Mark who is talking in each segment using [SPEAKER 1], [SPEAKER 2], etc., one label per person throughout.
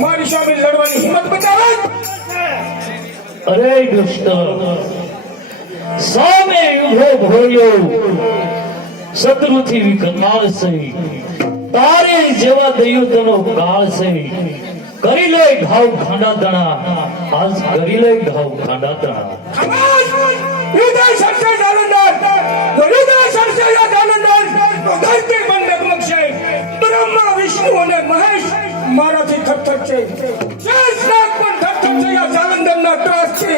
[SPEAKER 1] મારી સામે લડવાની હિંમત બતાવે
[SPEAKER 2] અરે દુષ્ટ સામે ઊભો ભોળ્યો શત્રુથી વિકરાળ છે. તારે જેવા દૈવતનો કાળ છે કરી લે ઘાવ ખાંડા દણા આજ કરી લે ઘાવ ખાંડા
[SPEAKER 1] દણા હૃદય સરસે જાલંધર હૃદય સરસે યા ધરતી પણ ડગમગશે બ્રહ્મા વિષ્ણુ અને મહેશ મારાથી થરથર છે શેષ નાગ પણ થરથર છે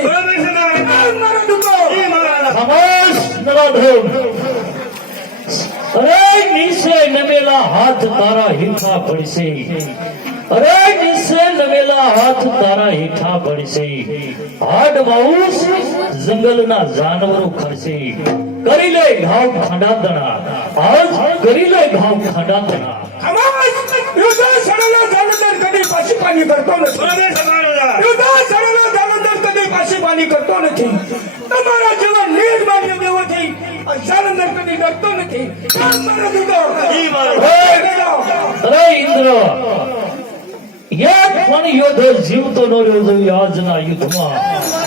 [SPEAKER 1] મારા
[SPEAKER 2] ખમોશ અરે નીચે નમેલા હાથ તારા હેઠા પડશે. અરે નીચે નમેલા હાથ તારા હેઠા પડશે. હાડ વાઉસ જંગલના જાનવરો ખરશે કરી લે ઘાવ ખાંડા દણા આજ કરી લે ઘાવ ખાંડા દણા
[SPEAKER 1] ખમાસ હૃદય સડેલો જાલંધર કદી પાછી પાણી કરતો નથી. યુદ્ધ સડેલો જાલંધર કદી પાછી પાણી કરતો નથી. તમારા જેવા નિર્માન્ય દેવોથી આ જાલંધર કદી ડરતો નથી
[SPEAKER 2] ઇન્દ્ર એક પણ યુદ્ધ જીવતો ન રહ્યો આજના યુદ્ધમાં.